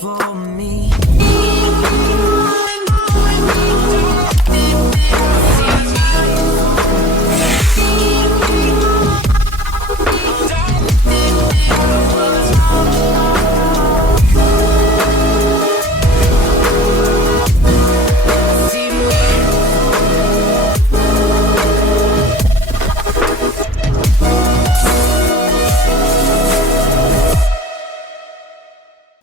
for me.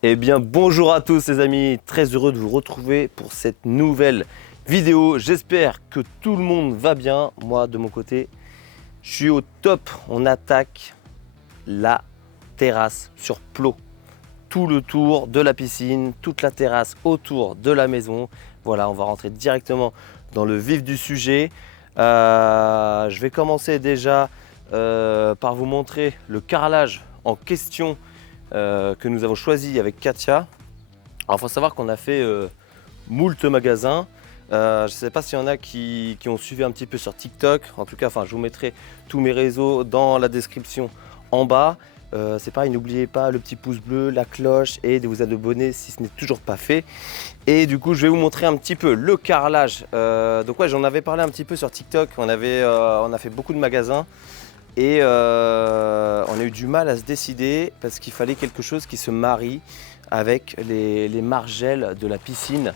Eh bien bonjour à tous les amis, très heureux de vous retrouver pour cette nouvelle vidéo. J'espère que tout le monde va bien. Moi de mon côté, je suis au top. On attaque la terrasse sur plot. Tout le tour de la piscine, toute la terrasse autour de la maison. Voilà, on va rentrer directement dans le vif du sujet. Je vais commencer déjà par vous montrer le carrelage en question que nous avons choisi avec Katia. Alors il faut savoir qu'on a fait moult magasins. Je ne sais pas s'il y en a qui ont suivi un petit peu sur TikTok. En tout cas, je vous mettrai tous mes réseaux dans la description en bas. C'est pareil, n'oubliez pas le petit pouce bleu, la cloche et de vous abonner si ce n'est toujours pas fait. Et du coup, je vais vous montrer un petit peu le carrelage. Donc ouais, j'en avais parlé un petit peu sur TikTok. On a fait beaucoup de magasins. Et on a eu du mal à se décider parce qu'il fallait quelque chose qui se marie avec les margelles de la piscine.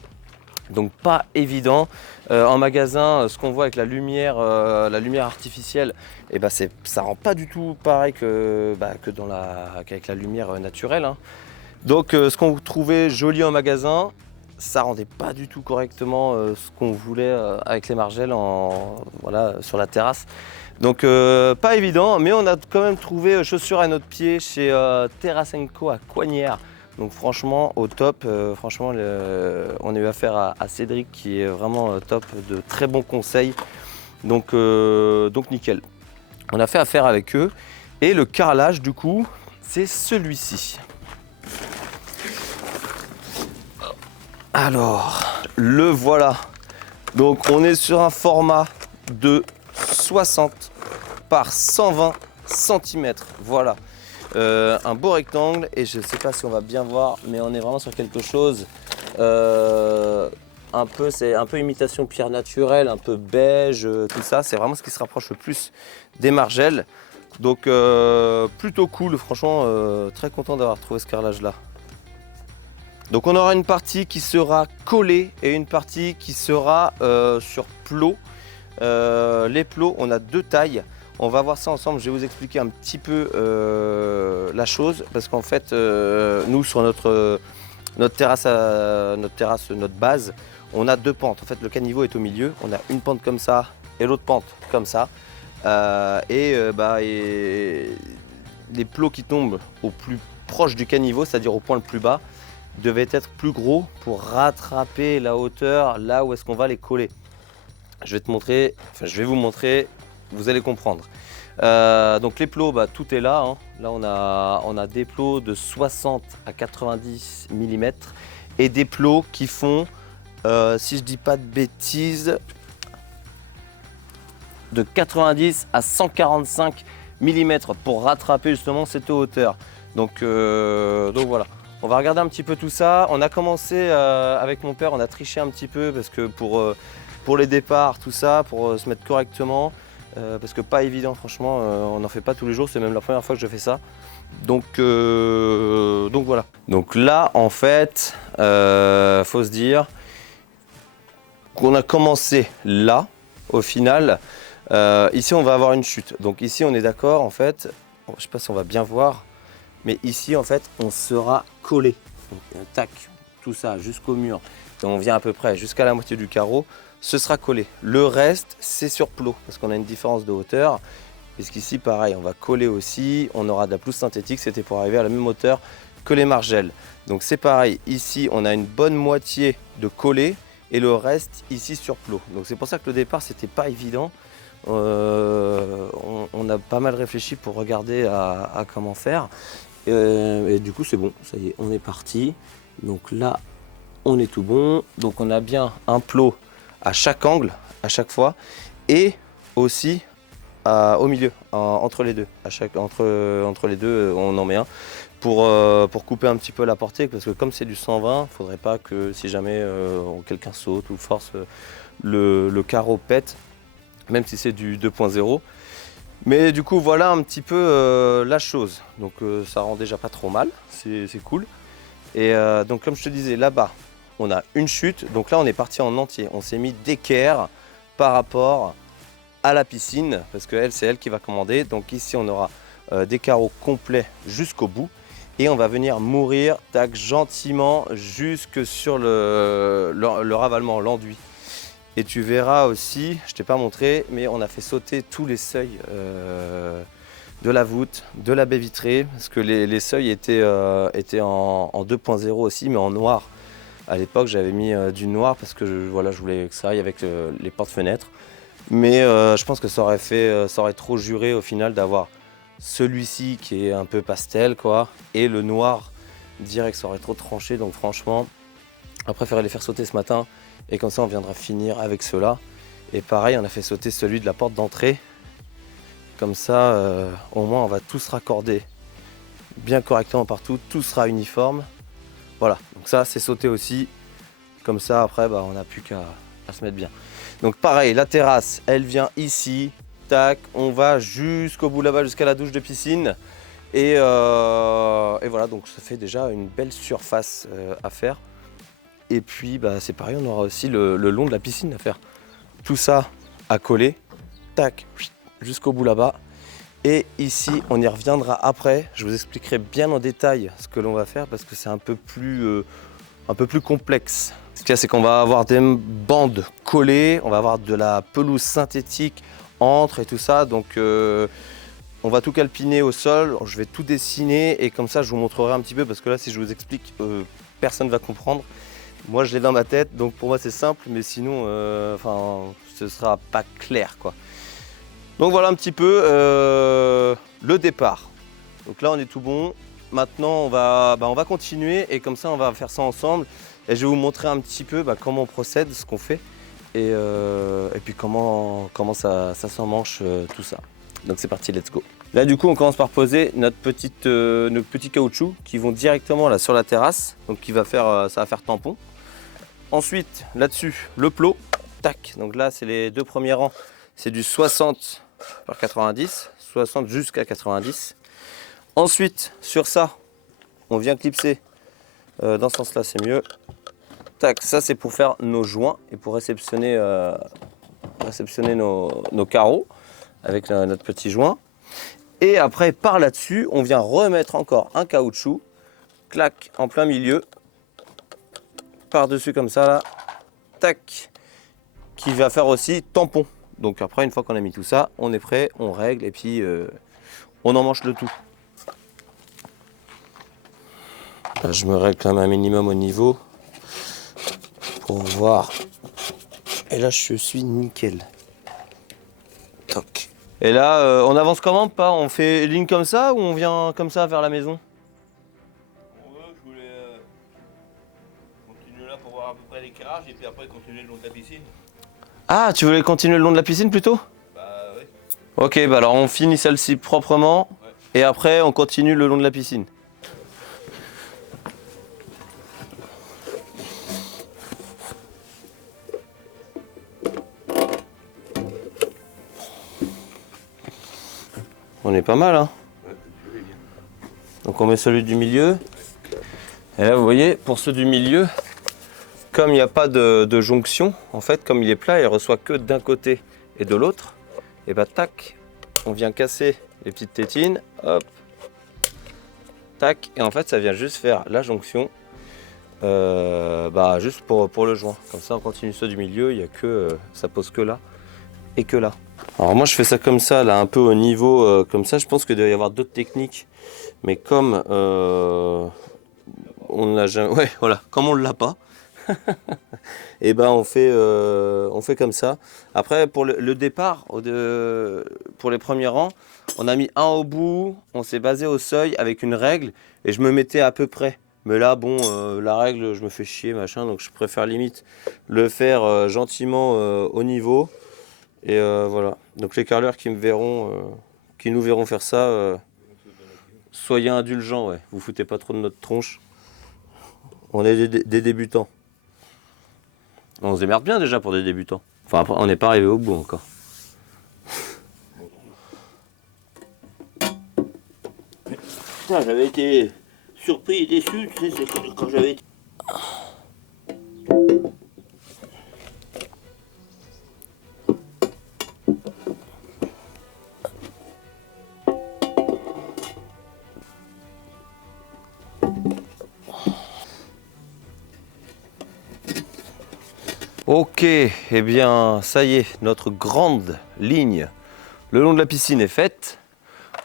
Donc pas évident. En magasin, ce qu'on voit avec la lumière artificielle, ça rend pas du tout pareil qu'avec la lumière naturelle. Hein. Donc ce qu'on trouvait joli en magasin, ça rendait pas du tout correctement ce qu'on voulait avec les margelles sur la terrasse. Donc pas évident, mais on a quand même trouvé chaussures à notre pied chez Terrace & Co à Coignères. Donc franchement au top, on a eu affaire à Cédric qui est vraiment top, de très bons conseils. Donc nickel. On a fait affaire avec eux et le carrelage du coup c'est celui-ci. Alors le voilà. Donc on est sur un format de 60 par 120 cm, voilà, un beau rectangle et je ne sais pas si on va bien voir, mais on est vraiment sur quelque chose c'est un peu imitation pierre naturelle, un peu beige, tout ça, c'est vraiment ce qui se rapproche le plus des margelles. Donc plutôt cool, franchement, très content d'avoir trouvé ce carrelage là. Donc on aura une partie qui sera collée et une partie qui sera sur plot. Les plots, on a deux tailles. On va voir ça ensemble, je vais vous expliquer un petit peu la chose. Parce qu'en fait, nous sur notre terrasse, notre base, on a deux pentes. En fait, le caniveau est au milieu. On a une pente comme ça et l'autre pente comme ça. Et les plots qui tombent au plus proche du caniveau, c'est-à-dire au point le plus bas, devaient être plus gros pour rattraper la hauteur là où est-ce qu'on va les coller. Je vais vous montrer, vous allez comprendre. Donc les plots, tout est là. Hein. Là on a des plots de 60 à 90 mm et des plots qui font, si je dis pas de bêtises, de 90 à 145 mm pour rattraper justement cette hauteur. Donc voilà. On va regarder un petit peu tout ça. On a commencé avec mon père, on a triché un petit peu parce que pour les départs, tout ça, pour se mettre correctement, parce que pas évident franchement, on n'en fait pas tous les jours, c'est même la première fois que je fais ça. Donc voilà. Donc là en fait, faut se dire qu'on a commencé là, au final, ici on va avoir une chute. Donc ici on est d'accord en fait, je sais pas si on va bien voir, mais ici en fait on sera collé. Donc tac, tout ça jusqu'au mur. Et on vient à peu près jusqu'à la moitié du carreau. Ce sera collé. Le reste, c'est sur plot, parce qu'on a une différence de hauteur. Puisqu'ici, pareil, on va coller aussi. On aura de la pelouse synthétique, c'était pour arriver à la même hauteur que les margelles. Donc c'est pareil, ici, on a une bonne moitié de collé et le reste ici sur plot. Donc c'est pour ça que le départ, c'était pas évident. On a pas mal réfléchi pour regarder à comment faire. Et du coup, c'est bon, ça y est, on est parti. Donc là, on est tout bon. Donc on a bien un plot à chaque angle, à chaque fois, et aussi au milieu, entre les deux. Entre les deux, on en met un pour couper un petit peu la portée, parce que comme c'est du 120, il faudrait pas que si jamais quelqu'un saute ou force, le carreau pète, même si c'est du 2.0. Mais du coup voilà un petit peu la chose. Donc ça rend déjà pas trop mal, c'est cool. Et donc comme je te disais, là-bas on a une chute, donc là on est parti en entier. On s'est mis d'équerre par rapport à la piscine, parce que c'est elle qui va commander. Donc ici on aura des carreaux complets jusqu'au bout. Et on va venir mourir, tac, gentiment jusque sur le ravalement, l'enduit. Et tu verras aussi, je t'ai pas montré, mais on a fait sauter tous les seuils de la voûte, de la baie vitrée, parce que les seuils étaient en 2.0 aussi, mais en noir. À l'époque, j'avais mis du noir parce que voilà, je voulais que ça aille avec les portes-fenêtres. Mais je pense que ça aurait trop juré au final d'avoir celui-ci qui est un peu pastel, quoi, et le noir direct, ça aurait trop tranché. Donc franchement, on a préféré les faire sauter ce matin. Et comme ça, on viendra finir avec ceux-là. Et pareil, on a fait sauter celui de la porte d'entrée. Comme ça, au moins, on va tous raccorder bien correctement partout. Tout sera uniforme. Voilà, donc ça, c'est sauté aussi. Comme ça, après, bah, on n'a plus qu'à se mettre bien. Donc pareil, la terrasse, elle vient ici. Tac, on va jusqu'au bout là-bas, jusqu'à la douche de piscine. Et voilà, donc ça fait déjà une belle surface à faire. Et puis bah, c'est pareil, on aura aussi le long de la piscine à faire. Tout ça à coller, tac, jusqu'au bout là-bas. Et ici, on y reviendra après. Je vous expliquerai bien en détail ce que l'on va faire parce que c'est un peu plus complexe. Ce qu'il y a, c'est qu'on va avoir des bandes collées, on va avoir de la pelouse synthétique entre et tout ça. Donc on va tout calpiner au sol, je vais tout dessiner et comme ça je vous montrerai un petit peu parce que là si je vous explique, personne ne va comprendre. Moi je l'ai dans ma tête, donc pour moi c'est simple, mais sinon ce sera pas clair, quoi. Donc voilà un petit peu le départ. Donc là on est tout bon. Maintenant on va continuer et comme ça on va faire ça ensemble. Et je vais vous montrer un petit peu comment on procède, ce qu'on fait et puis comment ça s'emmanche tout ça. Donc c'est parti, let's go. Là du coup on commence par poser nos petits caoutchoucs qui vont directement là sur la terrasse, donc ça va faire tampon. Ensuite là-dessus le plot, tac, donc là c'est les deux premiers rangs, c'est du 60 par 90, 60 jusqu'à 90. Ensuite sur ça on vient clipser dans ce sens là, c'est mieux. Tac, ça c'est pour faire nos joints et pour réceptionner nos carreaux avec notre petit joint. Et après par là-dessus on vient remettre encore un caoutchouc, clac, en plein milieu, par-dessus comme ça là, tac, qui va faire aussi tampon. Donc après une fois qu'on a mis tout ça, on est prêt, on règle et puis on emmanche le tout. Là, je me règle quand même un minimum au niveau pour voir. Et là je suis nickel. Toc. Et là on avance comment, pas? On fait ligne comme ça ou on vient comme ça vers la maison? Je voulais continuer là pour voir à peu près l'éclairage et puis après continuer le long de la piscine. Ah, tu voulais continuer le long de la piscine plutôt? Bah oui. Ok, bah alors on finit celle-ci proprement, Ouais. et après on continue le long de la piscine. On est pas mal, hein? Ouais, je vais bien. Donc on met celui du milieu. Et là vous voyez, pour ceux du milieu, comme il n'y a pas de jonction, en fait, comme il est plat, il reçoit que d'un côté et de l'autre, et bah tac, on vient casser les petites tétines, hop, tac, et en fait ça vient juste faire la jonction, juste pour le joint. Comme ça on continue ceux du milieu, il y a que, ça pose que là et que là. Alors moi je fais ça comme ça, là un peu au niveau comme ça, je pense qu'il doit y avoir d'autres techniques, mais comme on l'a jamais, ouais voilà, comme on l'a pas, et ben on fait comme ça. Après pour le départ, pour les premiers rangs, on a mis un au bout, on s'est basé au seuil avec une règle et je me mettais à peu près. Mais là bon, la règle je me fais chier machin, donc je préfère limite le faire gentiment au niveau. Et voilà. Donc les carreleurs qui nous verront faire ça, soyez indulgents, ouais. Vous foutez pas trop de notre tronche. On est des débutants. On se démerde bien déjà pour des débutants. Enfin, après, on n'est pas arrivé au bout encore. Putain, j'avais été surpris et déçu, tu sais, c'est quand j'avais été... Ok, eh bien, ça y est, notre grande ligne le long de la piscine est faite.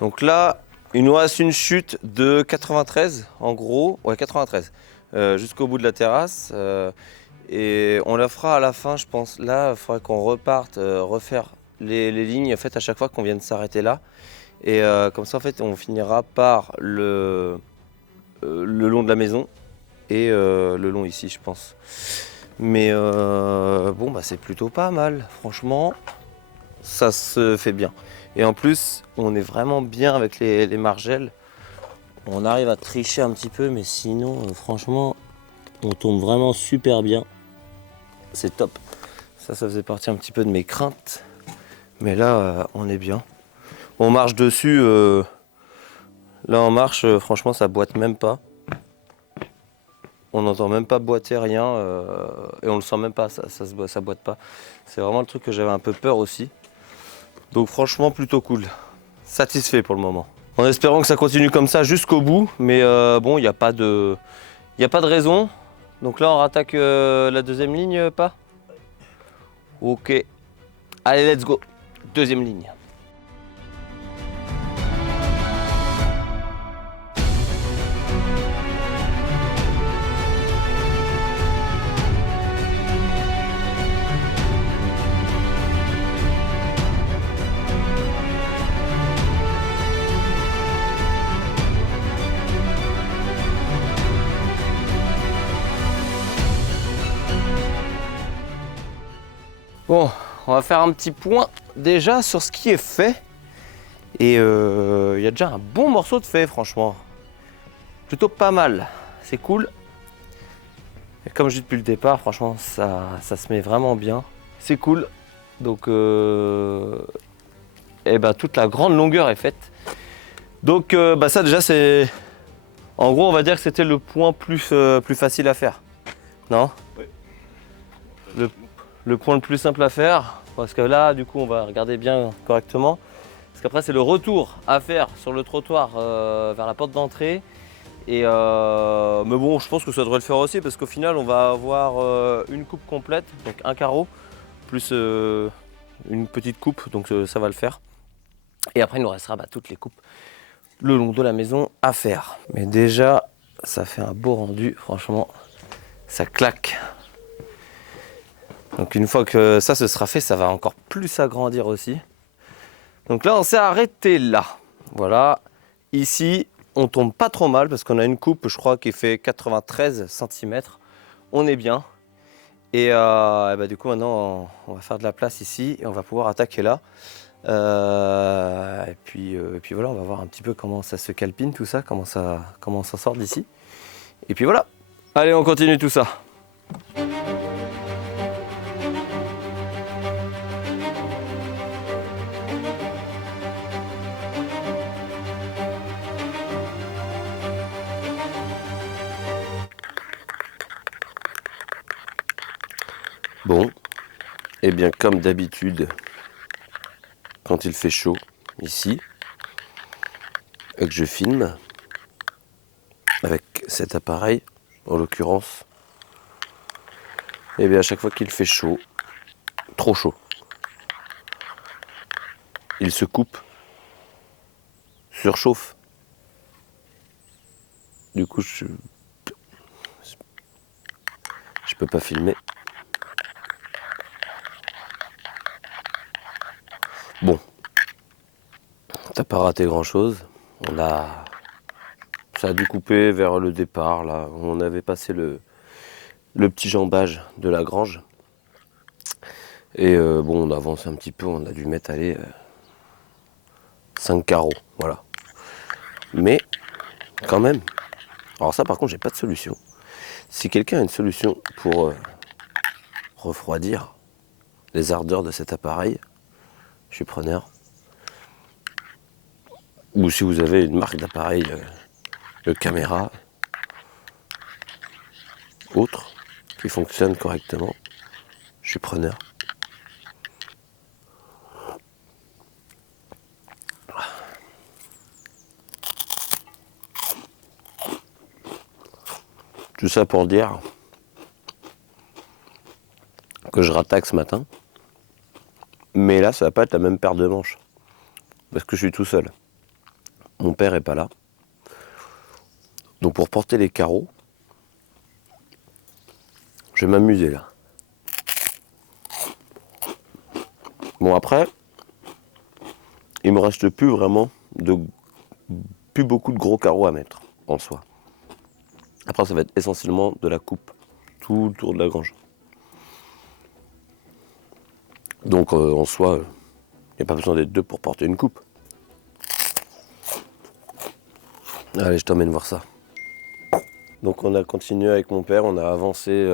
Donc là, il nous reste une chute de 93, en gros, ouais 93, jusqu'au bout de la terrasse. Et on la fera à la fin, je pense. Là, il faudrait qu'on reparte, refaire les lignes faites à chaque fois qu'on vient de s'arrêter là. Et comme ça, en fait, on finira par le long de la maison et le long ici, je pense. Mais bon, bah, c'est plutôt pas mal, franchement, ça se fait bien. Et en plus, on est vraiment bien avec les margelles. On arrive à tricher un petit peu, mais sinon, franchement, on tombe vraiment super bien. C'est top. Ça faisait partie un petit peu de mes craintes. Mais là, on est bien. On marche dessus. Là, on marche, franchement, ça boite même pas. On n'entend même pas boiter rien. Et on le sent même pas, ça boite pas. C'est vraiment le truc que j'avais un peu peur aussi. Donc franchement, plutôt cool. Satisfait pour le moment. En espérant que ça continue comme ça jusqu'au bout. Mais bon, il n'y a pas de raison. Donc là, on rattaque la deuxième ligne, pas? Ok. Allez, let's go. Deuxième ligne. Bon, on va faire un petit point déjà sur ce qui est fait. Et il y a déjà un bon morceau de fait, franchement. Plutôt pas mal. C'est cool. Et comme je dis depuis le départ, franchement, ça se met vraiment bien. C'est cool. Donc, et ben, toute la grande longueur est faite. Donc, bah, ça déjà, c'est... En gros, on va dire que c'était le point plus facile à faire. Non? Oui. Le point le plus simple à faire, parce que là, du coup, on va regarder bien correctement. Parce qu'après, c'est le retour à faire sur le trottoir vers la porte d'entrée. Et mais bon, je pense que ça devrait le faire aussi, parce qu'au final, on va avoir une coupe complète, donc un carreau, plus une petite coupe, donc ça va le faire. Et après, il nous restera toutes les coupes le long de la maison à faire. Mais déjà, ça fait un beau rendu, franchement, ça claque. Donc une fois que ça se sera fait, ça va encore plus s'agrandir aussi. Donc là, on s'est arrêté là. Voilà. Ici, on tombe pas trop mal parce qu'on a une coupe, je crois, qui fait 93 cm. On est bien. Et bah, du coup, maintenant, on va faire de la place ici et on va pouvoir attaquer là. Et puis voilà, on va voir un petit peu comment ça se calpine tout ça, comment ça sort d'ici. Et puis voilà. Allez, on continue tout ça. Bon, et bien comme d'habitude, quand il fait chaud ici, et que je filme avec cet appareil, en l'occurrence, et bien à chaque fois qu'il fait chaud, trop chaud, il se coupe, surchauffe. Du coup, je peux pas filmer. Bon, t'as pas raté grand chose. Ça a dû couper vers le départ, là. On avait passé le petit jambage de la grange. Et bon, on avance un petit peu, on a dû mettre 5 carreaux, voilà. mais quand même. Alors ça par contre j'ai pas de solution. Si quelqu'un a une solution pour refroidir les ardeurs de cet appareil, je suis preneur. Ou si vous avez une marque d'appareil de caméra autre qui fonctionne correctement, je suis preneur. Tout ça pour dire que je rattaque ce matin. Mais là, ça va pas être la même paire de manches. Parce que je suis tout seul. Mon père est pas là. Donc pour porter les carreaux, je vais m'amuser là. Bon après, il me reste plus vraiment plus beaucoup de gros carreaux à mettre en soi. Après ça va être essentiellement de la coupe tout autour de la grange. Donc en soi, il n'y a pas besoin d'être deux pour porter une coupe. Allez, je t'emmène voir ça. Donc on a continué avec mon père, on a avancé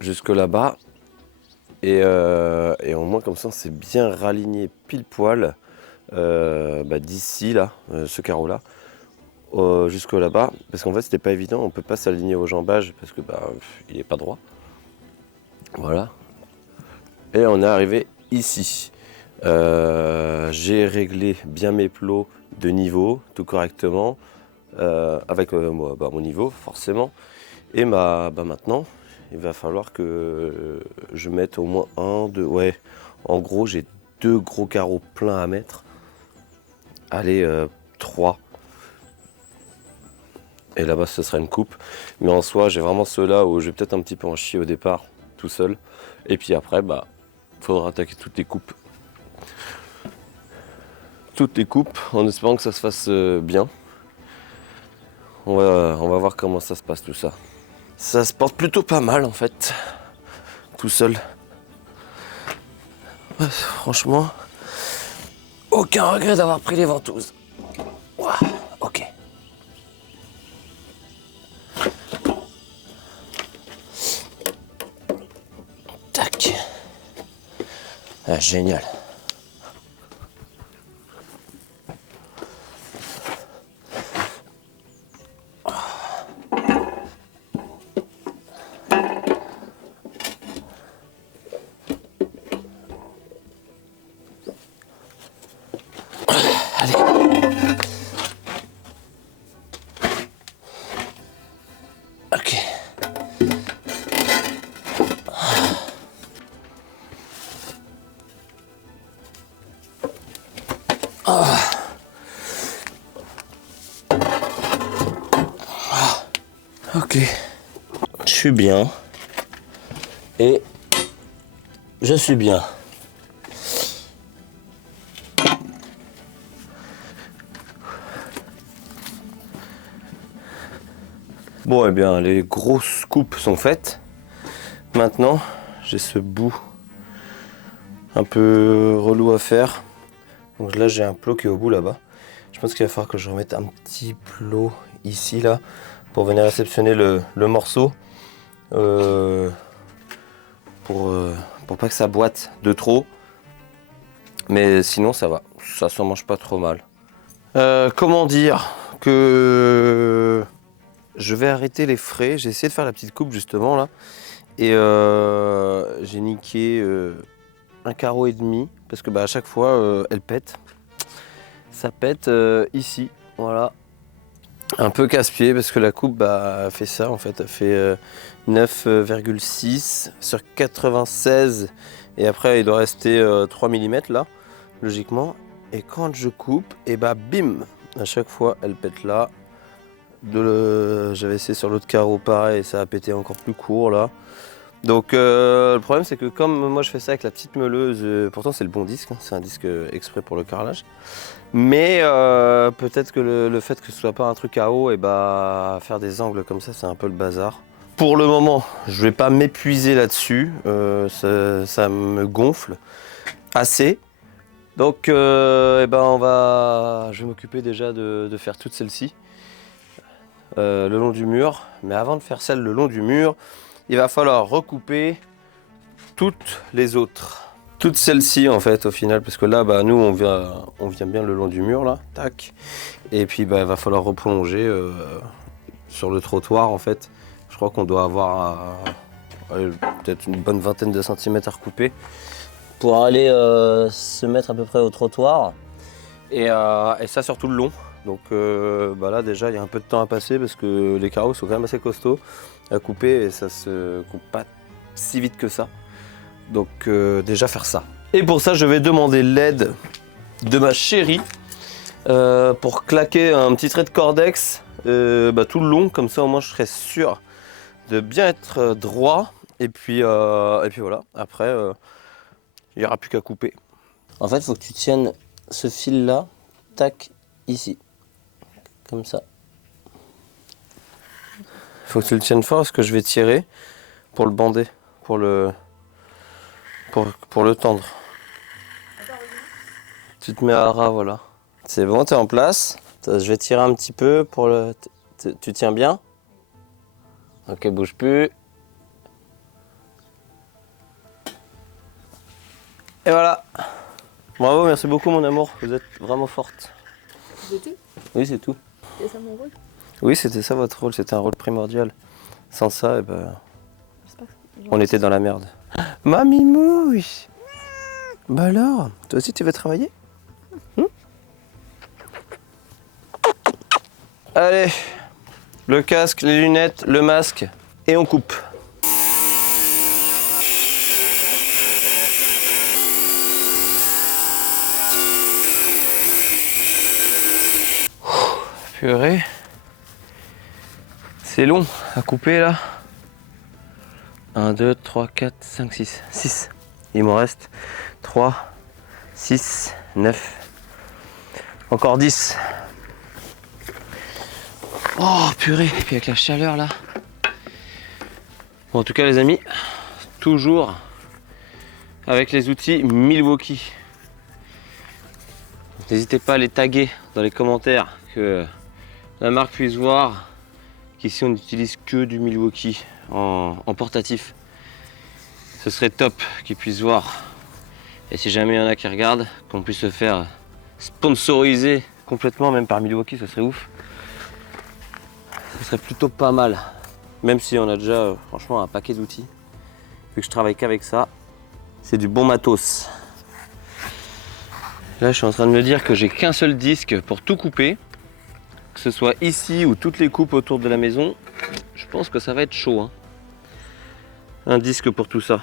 jusque là-bas. Et au moins comme ça, on s'est bien raligné pile poil d'ici là, ce carreau-là, jusque là-bas. Parce qu'en fait, c'était pas évident, on peut pas s'aligner au jambage parce que il est pas droit. Voilà. Et on est arrivé ici. J'ai réglé bien mes plots de niveau, tout correctement, avec mon niveau forcément. Et maintenant, il va falloir que je mette au moins un, deux, ouais. En gros, j'ai 2 gros carreaux pleins à mettre. Allez, 3. Et là-bas, ce sera une coupe. Mais en soi, j'ai vraiment ceux-là où je vais peut-être un petit peu en chier au départ, tout seul. Et puis après, faudra attaquer toutes les coupes. Toutes les coupes, en espérant que ça se fasse bien. On va voir comment ça se passe tout ça. Ça se porte plutôt pas mal en fait, tout seul. Ouais, franchement, aucun regret d'avoir pris les ventouses. Ouah, ok. Tac. Ah, génial. Allez. Ok. Ok. Je suis bien. Et je suis bien. Bon, eh bien, les grosses coupes sont faites. Maintenant, j'ai ce bout un peu relou à faire. Donc là, j'ai un plot qui est au bout là-bas. Je pense qu'il va falloir que je remette un petit plot ici, là, pour venir réceptionner le morceau. Pour pas que ça boite de trop. Mais sinon, ça va. Ça s'en mange pas trop mal. Comment dire que... Je vais arrêter les frais. J'ai essayé de faire la petite coupe justement là. Et j'ai niqué 1,5 carreau parce que à chaque fois elle pète. Ça pète ici. Voilà. Un peu casse-pied parce que la coupe fait ça en fait. Elle fait 9,6 sur 96. Et après il doit rester 3 mm là, logiquement. Et quand je coupe, et bim! À chaque fois elle pète là. J'avais essayé sur l'autre carreau pareil, ça a pété encore plus court là. Donc le problème c'est que comme moi je fais ça avec la petite meuleuse, pourtant c'est le bon disque, hein, c'est un disque exprès pour le carrelage. Mais peut-être que le fait que ce soit pas un truc à eau, faire des angles comme ça c'est un peu le bazar. Pour le moment je vais pas m'épuiser là-dessus, ça me gonfle assez. Donc eh ben je vais m'occuper déjà de faire toutes celles-ci le long du mur. Mais avant de faire celle le long du mur, il va falloir recouper toutes les autres. Toutes celles-ci en fait au final, parce que là nous on vient bien le long du mur là, tac. Et puis il va falloir reprolonger sur le trottoir en fait. Je crois qu'on doit avoir peut-être une bonne vingtaine de centimètres à recouper pour aller se mettre à peu près au trottoir. Et ça sur tout le long. Donc là déjà il y a un peu de temps à passer parce que les carreaux sont quand même assez costauds à couper et ça se coupe pas si vite que ça. Donc déjà faire ça. Et pour ça je vais demander l'aide de ma chérie pour claquer un petit trait de cordex tout le long, comme ça au moins je serai sûr de bien être droit. Et puis voilà, après il n'y aura plus qu'à couper. En fait il faut que tu tiennes ce fil là, tac, ici, comme ça. Il faut que tu le tiennes fort parce que je vais tirer pour le bander, pour le tendre. Tu te mets à ras, voilà. C'est bon, tu es en place. Je vais tirer un petit peu pour le... Tu tiens bien? Ok, bouge plus. Et voilà. Bravo, merci beaucoup mon amour. Vous êtes vraiment forte. C'est tout? Oui, c'est tout. C'est ça mon rôle? Oui, c'était ça votre rôle. C'était un rôle primordial. Sans ça, on était dans la merde. Mamie mouille. Bah alors, toi aussi tu veux travailler? Allez, le casque, les lunettes, le masque et on coupe. Purée. C'est long à couper là. 1, 2, 3, 4, 5, 6. 6. Il m'en reste 3, 6, 9. Encore 10. Oh purée, et puis avec la chaleur là. Bon, en tout cas les amis, toujours avec les outils Milwaukee. N'hésitez pas à les taguer dans les commentaires, que la marque puisse voir qu'ici on n'utilise que du Milwaukee en portatif. Ce serait top qu'ils puissent voir. Et si jamais il y en a qui regardent, qu'on puisse se faire sponsoriser complètement, même par Milwaukee, ce serait ouf. Ce serait plutôt pas mal. Même si on a déjà franchement un paquet d'outils. Vu que je travaille qu'avec ça, c'est du bon matos. Là je suis en train de me dire que j'ai qu'un seul disque pour tout couper. Que ce soit ici ou toutes les coupes autour de la maison. Je pense que ça va être chaud. Hein. Un disque pour tout ça.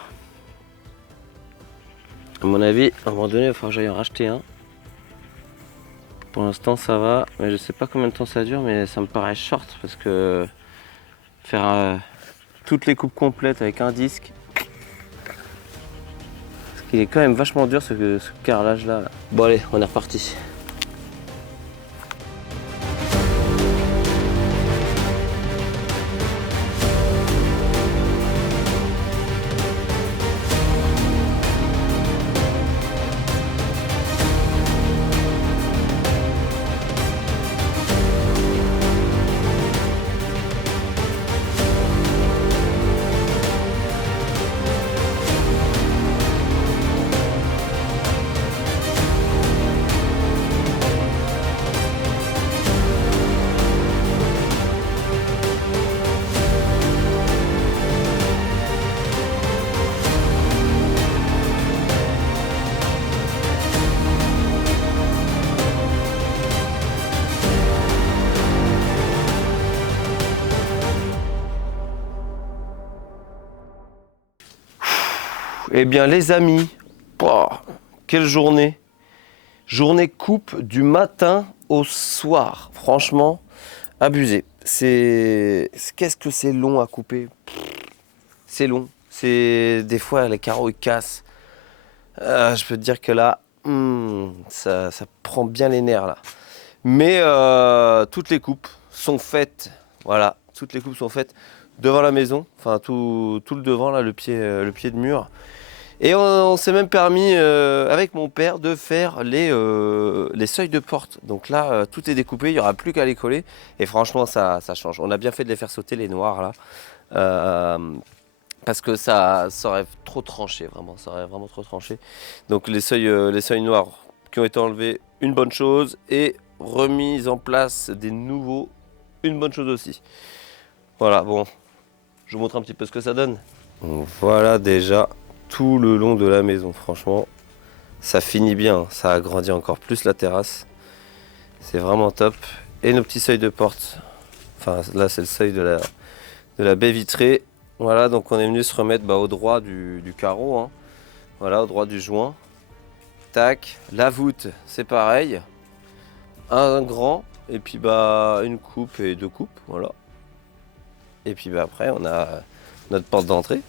À mon avis, à un moment donné, il va falloir que j'aille en racheter un. Pour l'instant ça va, mais je sais pas combien de temps ça dure, mais ça me paraît short parce que faire toutes les coupes complètes avec un disque, parce qu'il est quand même vachement dur ce carrelage là. Bon allez, on est reparti. Eh bien les amis, quelle journée! Journée coupe du matin au soir. Franchement, abusé. Qu'est-ce que c'est long à couper. C'est long. Des fois les carreaux ils cassent. Je peux te dire que là, ça prend bien les nerfs là. Mais toutes les coupes sont faites. Voilà, toutes les coupes sont faites devant la maison. Enfin tout le devant là, le pied de mur. Et on s'est même permis avec mon père de faire les seuils de porte. Donc là, tout est découpé, il n'y aura plus qu'à les coller. Et franchement, ça change. On a bien fait de les faire sauter, les noirs là. Parce que ça aurait trop tranché, vraiment. Ça aurait vraiment trop tranché. Donc les seuils noirs qui ont été enlevés, une bonne chose. Et remise en place des nouveaux, une bonne chose aussi. Voilà, bon. Je vous montre un petit peu ce que ça donne. Donc, voilà déjà tout le long de la maison, franchement, ça finit bien, ça agrandit encore plus la terrasse, c'est vraiment top. Et nos petits seuils de porte, enfin là c'est le seuil de la baie vitrée, voilà, donc on est venu se remettre au droit du carreau, hein. Voilà, au droit du joint, tac, la voûte c'est pareil, un grand, et puis une coupe et deux coupes, voilà. Et puis après on a notre porte d'entrée,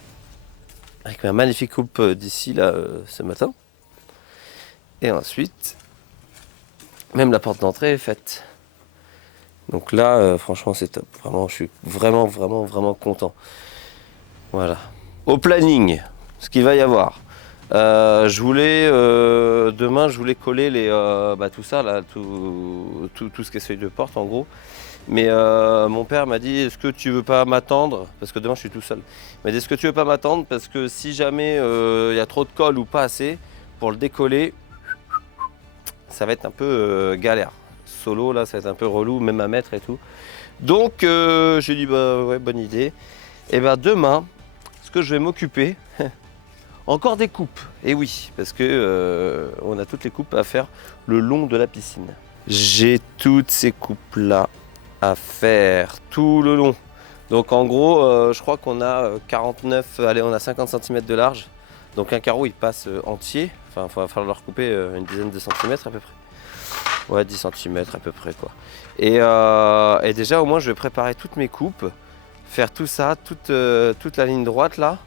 avec ma magnifique coupe d'ici là ce matin. Et ensuite, même la porte d'entrée est faite. Donc là, franchement, c'est top. Vraiment, je suis vraiment content. Voilà. Au planning, ce qu'il va y avoir. Je voulais demain, je voulais coller tout ça là, tout ce qui est seuil de porte en gros. Mais mon père m'a dit, est-ce que tu veux pas m'attendre? Parce que demain je suis tout seul. Il m'a dit, est-ce que tu veux pas m'attendre? Parce que si jamais il y a trop de colle ou pas assez, pour le décoller, ça va être un peu galère. Solo là, ça va être un peu relou, même à mettre et tout. Donc j'ai dit, ouais, bonne idée. Et demain, ce que je vais m'occuper, encore des coupes. Et oui, parce que on a toutes les coupes à faire le long de la piscine. J'ai toutes ces coupes là à faire tout le long. Donc en gros, je crois qu'on a 49, allez, on a 50 cm de large. Donc un carreau il passe entier. Enfin, il va falloir le recouper une dizaine de centimètres à peu près. Ouais, 10 cm à peu près quoi. Et déjà au moins je vais préparer toutes mes coupes, faire tout ça, toute la ligne droite là.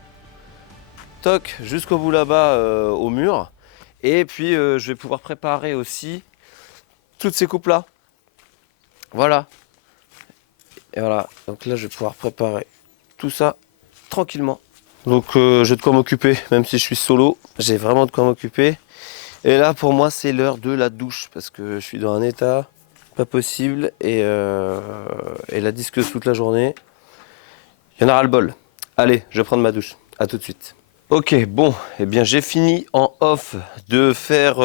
Toc, jusqu'au bout là-bas au mur. Et puis je vais pouvoir préparer aussi toutes ces coupes là. Voilà. Et voilà, donc là je vais pouvoir préparer tout ça tranquillement. Donc j'ai de quoi m'occuper, même si je suis solo, j'ai vraiment de quoi m'occuper. Et là pour moi c'est l'heure de la douche, parce que je suis dans un état pas possible, et la disqueuse toute la journée, il y en a ras le bol. Allez, je vais prendre ma douche, à tout de suite. Ok, bon, et bien j'ai fini en off de faire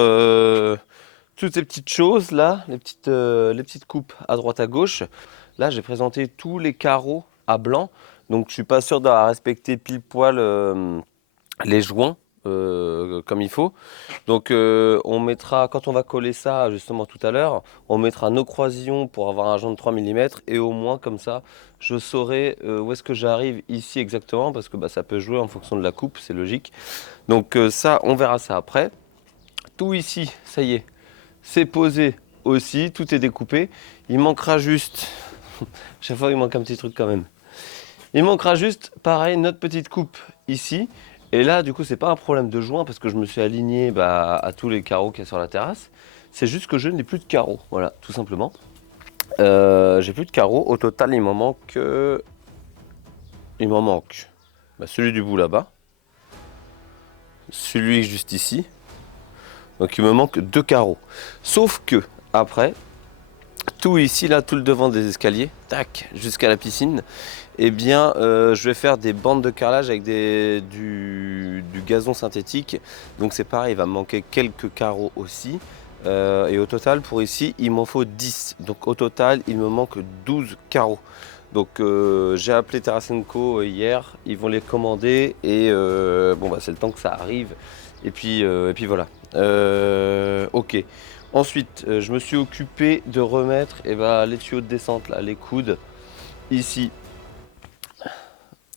toutes ces petites choses là, les petites coupes à droite à gauche. Là, j'ai présenté tous les carreaux à blanc, donc je suis pas sûr d'avoir respecté pile poil les joints comme il faut. Donc on mettra, quand on va coller ça justement tout à l'heure, on mettra nos croisillons pour avoir un joint de 3 mm, et au moins comme ça, je saurai où est-ce que j'arrive ici exactement, parce que ça peut jouer en fonction de la coupe, c'est logique. Donc ça, on verra ça après. Tout ici, ça y est, c'est posé aussi, tout est découpé. Il manquera juste... Chaque fois, il manque un petit truc quand même. Il manquera juste, pareil, notre petite coupe ici. Et là, du coup, c'est pas un problème de joint parce que je me suis aligné à tous les carreaux qu'il y a sur la terrasse. C'est juste que je n'ai plus de carreaux. Voilà, tout simplement. J'ai plus de carreaux. Au total, il m'en manque... celui du bout là-bas. Celui juste ici. Donc, il me manque 2 carreaux. Sauf que, après... tout ici, là, tout le devant des escaliers, tac, jusqu'à la piscine, eh bien, je vais faire des bandes de carrelage avec du gazon synthétique. Donc c'est pareil, il va me manquer quelques carreaux aussi. Et au total, pour ici, il m'en faut 10. Donc au total, il me manque 12 carreaux. Donc j'ai appelé Tarasenko hier, ils vont les commander. Et c'est le temps que ça arrive. Et puis voilà. Ok. Ensuite, je me suis occupé de remettre les tuyaux de descente, là, les coudes, ici.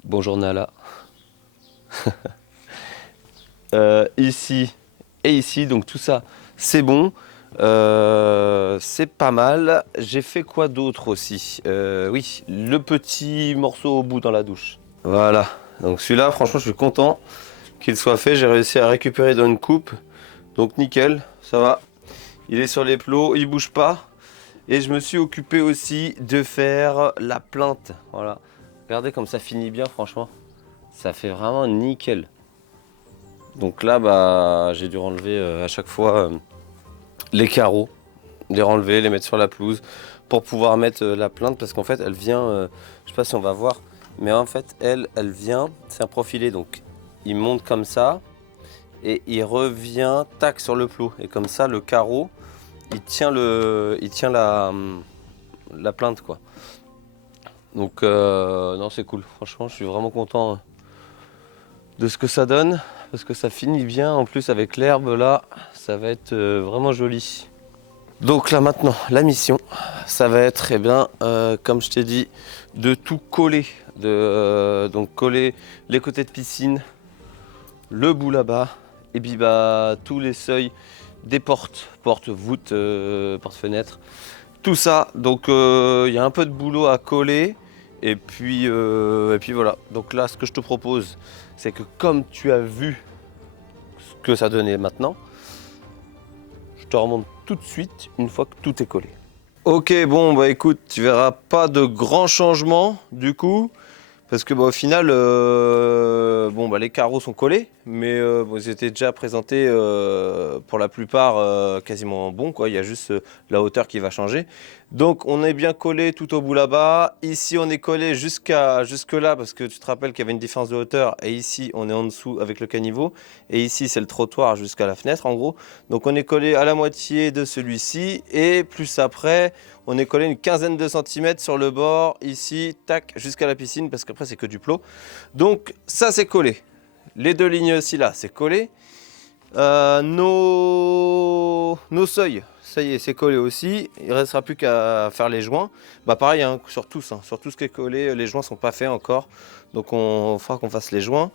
Bonjour Nala. Ici et ici, donc tout ça, c'est bon. C'est pas mal. J'ai fait quoi d'autre aussi? Oui, le petit morceau au bout dans la douche. Voilà, donc celui-là, franchement, je suis content qu'il soit fait. J'ai réussi à récupérer dans une coupe. Donc nickel, ça va. Il est sur les plots, il bouge pas. Et je me suis occupé aussi de faire la plinthe. Voilà. Regardez comme ça finit bien, franchement. Ça fait vraiment nickel. Donc là, bah, j'ai dû renlever à chaque fois les carreaux, les renlever, les mettre sur la pelouse pour pouvoir mettre la plinthe parce qu'en fait, elle vient, je sais pas si on va voir, mais en fait, elle vient, c'est un profilé, donc il monte comme ça et il revient, tac, sur le plot. Et comme ça, le carreau, il tient la plinthe, quoi. Donc, non, c'est cool. Franchement, je suis vraiment content de ce que ça donne parce que ça finit bien. En plus, avec l'herbe, là, ça va être vraiment joli. Donc là, maintenant, la mission, ça va être, eh bien, comme je t'ai dit, de tout coller. Donc, coller les côtés de piscine, le bout là-bas, et puis bah, tous les seuils des portes, voûtes, portes-fenêtres, tout ça. Donc il y a un peu de boulot à coller et puis voilà. Donc là, ce que je te propose, c'est que comme tu as vu ce que ça donnait maintenant, je te remonte tout de suite une fois que tout est collé. Ok, bon bah écoute, tu verras pas de grands changements du coup. Parce que au final, bon, les carreaux sont collés, mais ils étaient déjà présentés pour la plupart quasiment bons, quoi. Il y a juste la hauteur qui va changer. Donc on est bien collé tout au bout là-bas. Ici on est collé jusque là parce que tu te rappelles qu'il y avait une différence de hauteur. Et ici on est en dessous avec le caniveau. Et ici c'est le trottoir jusqu'à la fenêtre en gros. Donc on est collé à la moitié de celui-ci. Et plus après, on est collé une quinzaine de centimètres sur le bord, ici, tac, jusqu'à la piscine, parce qu'après c'est que du plot. Donc ça c'est collé. Les deux lignes aussi là, c'est collé. Nos seuils, ça y est, c'est collé aussi. Il ne restera plus qu'à faire les joints. Bah pareil, hein, sur tout ce qui est collé, les joints ne sont pas faits encore. Donc on fera qu'on fasse les joints.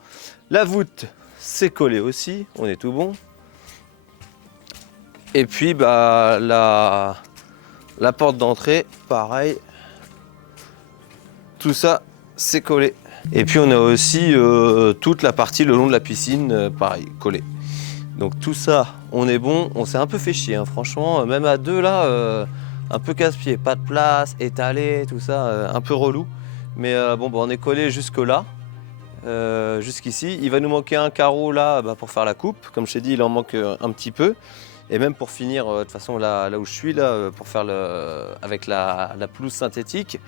La voûte, c'est collé aussi, on est tout bon. Et puis bah la porte d'entrée, pareil. Tout ça, c'est collé. Et puis on a aussi toute la partie le long de la piscine, pareil, collé. Donc tout ça, on est bon. On s'est un peu fait chier, hein, franchement. Même à deux là, un peu casse-pied. Pas de place, étalé, tout ça, un peu relou. Mais bon, on est collé jusque là, jusqu'ici. Il va nous manquer un carreau là pour faire la coupe. Comme je t'ai dit, il en manque un petit peu. Et même pour finir, de toute façon, là où je suis, là, pour faire avec la pelouse synthétique.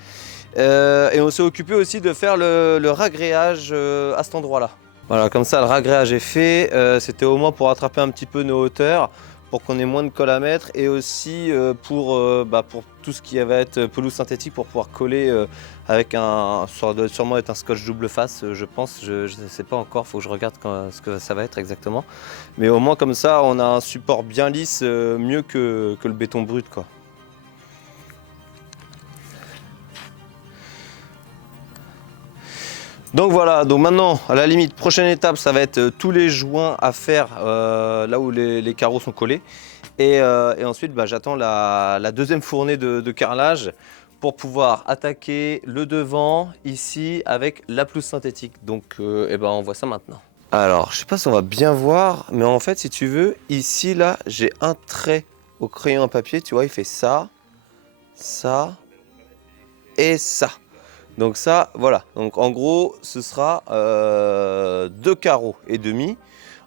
Et on s'est occupé aussi de faire le ragréage à cet endroit-là. Voilà, comme ça, le ragréage est fait. C'était au moins pour rattraper un petit peu nos hauteurs, pour qu'on ait moins de colle à mettre, et aussi pour tout ce qui va être pelouse synthétique, pour pouvoir coller avec ça doit sûrement être un scotch double face, je pense. Je ne sais pas encore, il faut que je regarde ce que ça va être exactement. Mais au moins comme ça, on a un support bien lisse, mieux que le béton brut, quoi. Donc voilà, donc maintenant, à la limite, prochaine étape, ça va être tous les joints à faire là où les carreaux sont collés. Et ensuite, j'attends la deuxième fournée de carrelage pour pouvoir attaquer le devant ici avec la pelouse synthétique. Donc on voit ça maintenant. Alors, je sais pas si on va bien voir, mais en fait, si tu veux, ici, là, j'ai un trait au crayon à papier. Tu vois, il fait ça, ça et ça. Donc ça, voilà. Donc en gros, ce sera 2 carreaux et demi.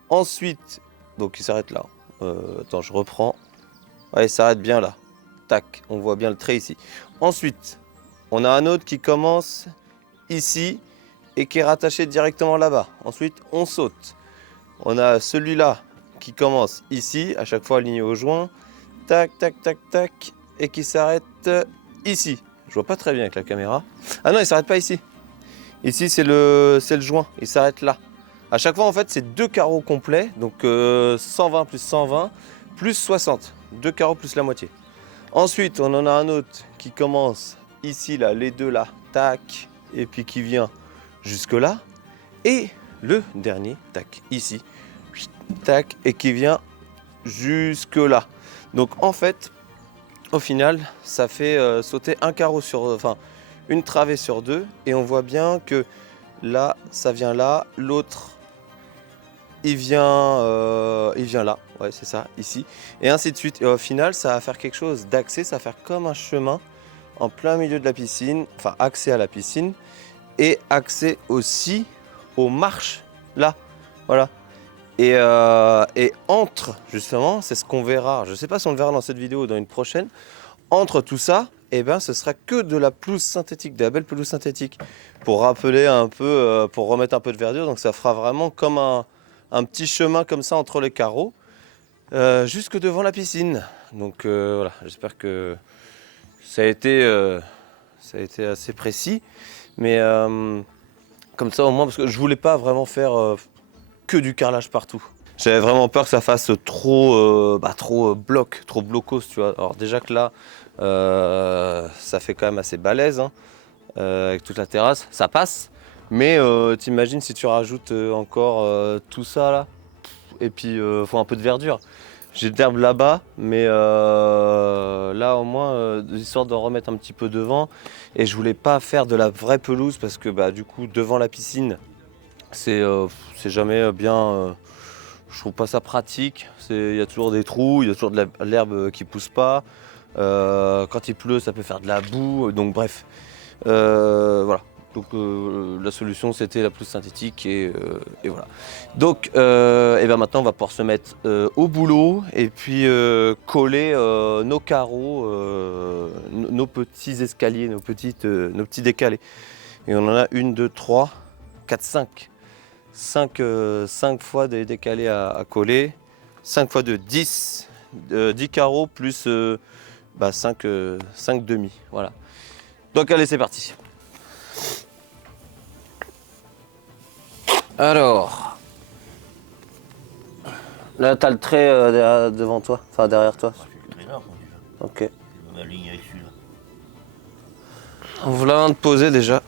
Ensuite, donc il s'arrête là. Attends, je reprends. Ouais, il s'arrête bien là. Tac, on voit bien le trait ici. Ensuite, on a un autre qui commence ici et qui est rattaché directement là-bas. Ensuite, on saute. On a celui-là qui commence ici, à chaque fois aligné au joint. Tac, tac, tac, tac. Et qui s'arrête ici. Je vois pas très bien avec la caméra. Ah non, il s'arrête pas ici. Ici, c'est le joint. Il s'arrête là. À chaque fois, en fait, c'est 2 carreaux complets. Donc 120 plus 120 plus 60. 2 carreaux plus la moitié. Ensuite, on en a un autre qui commence ici, là, les deux là. Tac. Et puis qui vient jusque là. Et le dernier, tac, ici. Tac. Et qui vient jusque là. Donc en fait, au final, ça fait sauter un carreau une travée sur 2, et on voit bien que là, ça vient là, l'autre, il vient là, ouais, c'est ça, ici, et ainsi de suite. Et au final, ça va faire quelque chose d'axé, ça va faire comme un chemin en plein milieu de la piscine, enfin accès à la piscine, et accès aussi aux marches là, voilà. Et entre, justement, c'est ce qu'on verra, je ne sais pas si on le verra dans cette vidéo ou dans une prochaine, entre tout ça, eh ben, ce sera que de la pelouse synthétique, de la belle pelouse synthétique, pour rappeler un peu, pour remettre un peu de verdure. Donc ça fera vraiment comme un petit chemin comme ça entre les carreaux, jusque devant la piscine. Donc voilà, j'espère que ça a été assez précis. Mais comme ça au moins, parce que je voulais pas vraiment faire que du carrelage partout. J'avais vraiment peur que ça fasse trop bloc, trop blocos, tu vois. Alors déjà que là, ça fait quand même assez balèze, hein, avec toute la terrasse, ça passe. Mais t'imagines si tu rajoutes encore tout ça là, et puis faut un peu de verdure. J'ai de l'herbe là-bas, mais là au moins, histoire d'en remettre un petit peu devant. Et je voulais pas faire de la vraie pelouse parce que bah, du coup, devant la piscine, c'est jamais bien. Je trouve pas ça pratique. Il y a toujours des trous, il y a toujours de l'herbe qui pousse pas. Quand il pleut, ça peut faire de la boue. Donc bref, voilà. Donc la solution c'était la pelouse synthétique et voilà. Donc et ben maintenant on va pouvoir se mettre au boulot et puis coller nos carreaux, nos petits escaliers, nos petits décalés. Et on en a 1, 2, 3, 4, 5. 5 fois des décalés à coller. 5 fois de 10 carreaux plus 5 demi. Voilà. Donc allez, c'est parti. Alors, là tu as le trait devant toi, enfin derrière toi. C'est très large, déjà. Ok. Je vais m'aligner avec celui-là. On voilà un de poser déjà.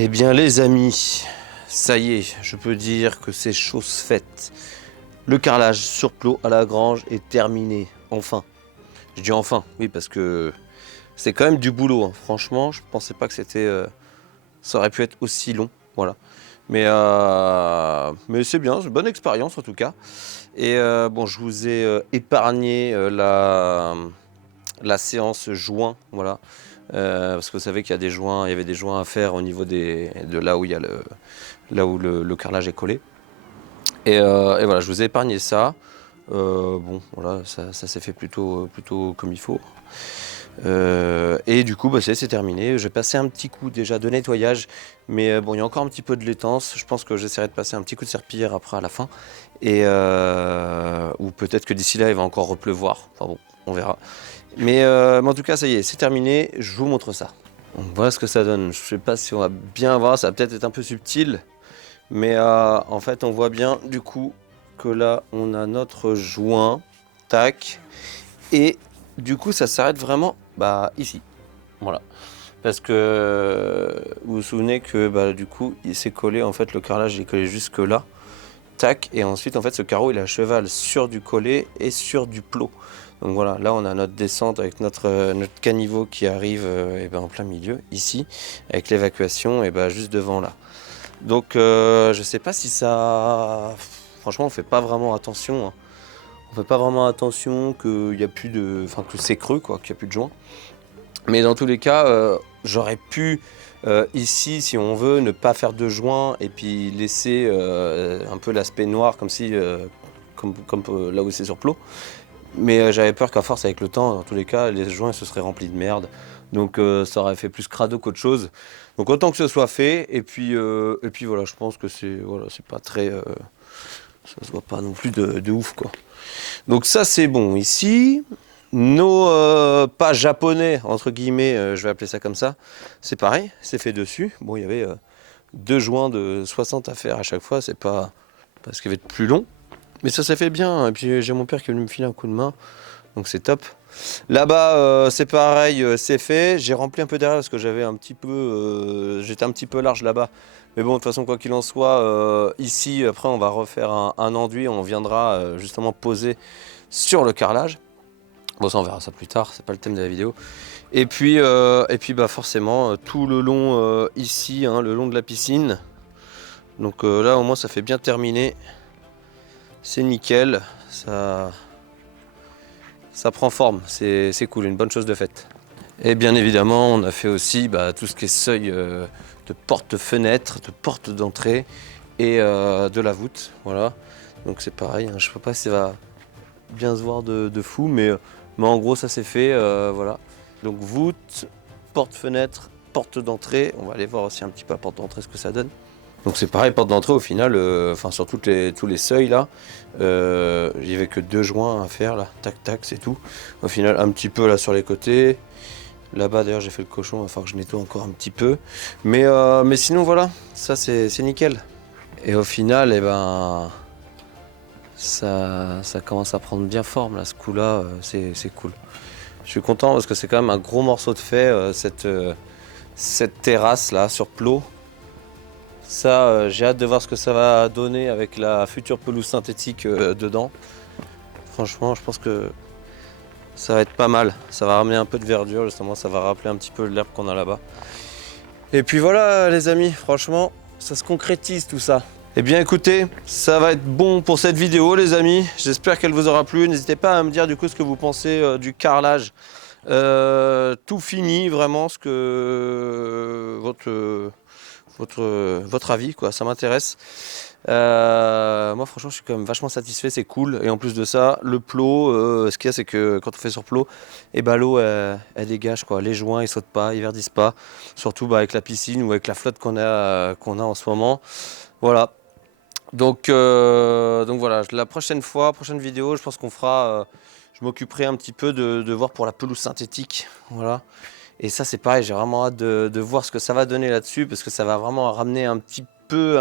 Eh bien les amis, ça y est, je peux dire que c'est chose faite. Le carrelage sur plot à la grange est terminé, enfin. Je dis enfin, oui, parce que c'est quand même du boulot, hein. Franchement, je pensais pas que ça aurait pu être aussi long, voilà. Mais c'est bien, c'est une bonne expérience en tout cas. Et bon, je vous ai épargné la séance joint, voilà. Parce que vous savez qu'il y a il y avait des joints à faire au niveau de là où il y a le carrelage est collé. Et voilà, je vous ai épargné ça. Bon, voilà, ça s'est fait plutôt comme il faut. Et du coup, c'est terminé. J'ai passé un petit coup déjà de nettoyage, mais bon, il y a encore un petit peu de laitance. Je pense que j'essaierai de passer un petit coup de serpillière après à la fin. Et ou peut-être que d'ici là, il va encore repleuvoir. Enfin bon, on verra. Mais en tout cas, ça y est, c'est terminé. Je vous montre ça. Donc, voilà ce que ça donne. Je sais pas si on va bien voir. Ça va peut-être être un peu subtil. Mais en fait, on voit bien du coup que là, on a notre joint. Tac. Et du coup, ça s'arrête vraiment ici. Voilà. Parce que vous vous souvenez que du coup, il s'est collé. En fait, le carrelage est collé jusque là. Tac. Et ensuite, en fait, ce carreau, il est à cheval sur du collet et sur du plot. Donc voilà, là on a notre descente avec notre caniveau qui arrive en plein milieu, ici, avec l'évacuation juste devant là. Donc je sais pas si ça... Franchement on fait pas vraiment attention. Hein. On fait pas vraiment attention qu'il y a plus de... Enfin que c'est creux quoi, qu'il n'y a plus de joints. Mais dans tous les cas, j'aurais pu ici, si on veut, ne pas faire de joints et puis laisser un peu l'aspect noir comme si... comme là où c'est sur plot. Mais j'avais peur qu'à force, avec le temps, dans tous les cas, les joints se seraient remplis de merde. Donc ça aurait fait plus crado qu'autre chose. Donc autant que ce soit fait. Et puis voilà, je pense que c'est pas très... ça se voit pas non plus de ouf, quoi. Donc ça, c'est bon. Ici, nos pas japonais, entre guillemets, je vais appeler ça comme ça, c'est pareil, c'est fait dessus. Bon, il y avait 2 joints de 60 à faire à chaque fois, c'est pas parce qu'il va être plus long. Mais ça s'est fait bien. Et puis j'ai mon père qui est venu me filer un coup de main. Donc c'est top. Là-bas, c'est pareil, c'est fait. J'ai rempli un peu derrière parce que j'avais un petit peu, j'étais un petit peu large là-bas. Mais bon, de toute façon, quoi qu'il en soit, ici, après, on va refaire un enduit. On viendra justement poser sur le carrelage. Bon, ça, on verra ça plus tard. C'est pas le thème de la vidéo. Et puis bah, forcément, tout le long ici, hein, le long de la piscine. Donc là, au moins, ça fait bien terminer. C'est nickel. Ça prend forme, c'est cool, une bonne chose de faite. Et bien évidemment, on a fait aussi tout ce qui est seuil de porte-fenêtre, de porte d'entrée et de la voûte. Voilà. Donc c'est pareil, hein, je ne sais pas si ça va bien se voir de fou, mais en gros ça c'est fait. Voilà. Donc voûte, porte-fenêtre, porte d'entrée. On va aller voir aussi un petit peu à porte d'entrée ce que ça donne. Donc c'est pareil, porte d'entrée au final, sur tous les seuils là, il n'y avait que 2 joints à faire là, tac tac, c'est tout. Au final, un petit peu là sur les côtés. Là-bas d'ailleurs j'ai fait le cochon, il va falloir que je nettoie encore un petit peu. Mais sinon voilà, ça c'est nickel. Et au final, ça commence à prendre bien forme là, ce coup là, c'est cool. Je suis content parce que c'est quand même un gros morceau de fait, cette terrasse là sur plot. Ça, j'ai hâte de voir ce que ça va donner avec la future pelouse synthétique dedans. Franchement, je pense que ça va être pas mal. Ça va ramener un peu de verdure, justement, ça va rappeler un petit peu l'herbe qu'on a là-bas. Et puis voilà, les amis, franchement, ça se concrétise tout ça. Eh bien, écoutez, ça va être bon pour cette vidéo, les amis. J'espère qu'elle vous aura plu. N'hésitez pas à me dire du coup ce que vous pensez du carrelage. Tout fini, vraiment, ce que votre avis, quoi, ça m'intéresse. Moi franchement je suis quand même vachement satisfait, c'est cool. Et en plus de ça, le plot, ce qu'il y a c'est que quand on fait sur plot, l'eau elle dégage, quoi. Les joints ils sautent pas, ils verdissent pas. Surtout avec la piscine ou avec la flotte qu'on a en ce moment. Voilà. Donc voilà, la prochaine vidéo, je pense qu'on fera, je m'occuperai un petit peu de voir pour la pelouse synthétique. Voilà. Et ça c'est pareil, j'ai vraiment hâte de voir ce que ça va donner là-dessus, parce que ça va vraiment ramener un petit côté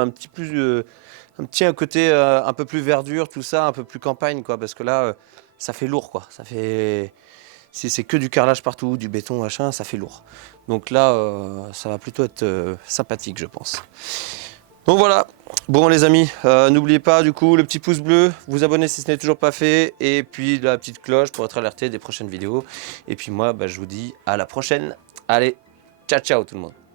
un peu plus verdure, tout ça, un peu plus campagne, quoi, parce que là ça fait lourd, quoi. Ça fait, si c'est que du carrelage partout, du béton, machin, ça fait lourd. Donc là ça va plutôt être sympathique, je pense. Donc voilà, bon les amis, n'oubliez pas du coup le petit pouce bleu, vous abonner si ce n'est toujours pas fait, et puis la petite cloche pour être alerté des prochaines vidéos. Et puis moi, je vous dis à la prochaine. Allez, ciao ciao tout le monde.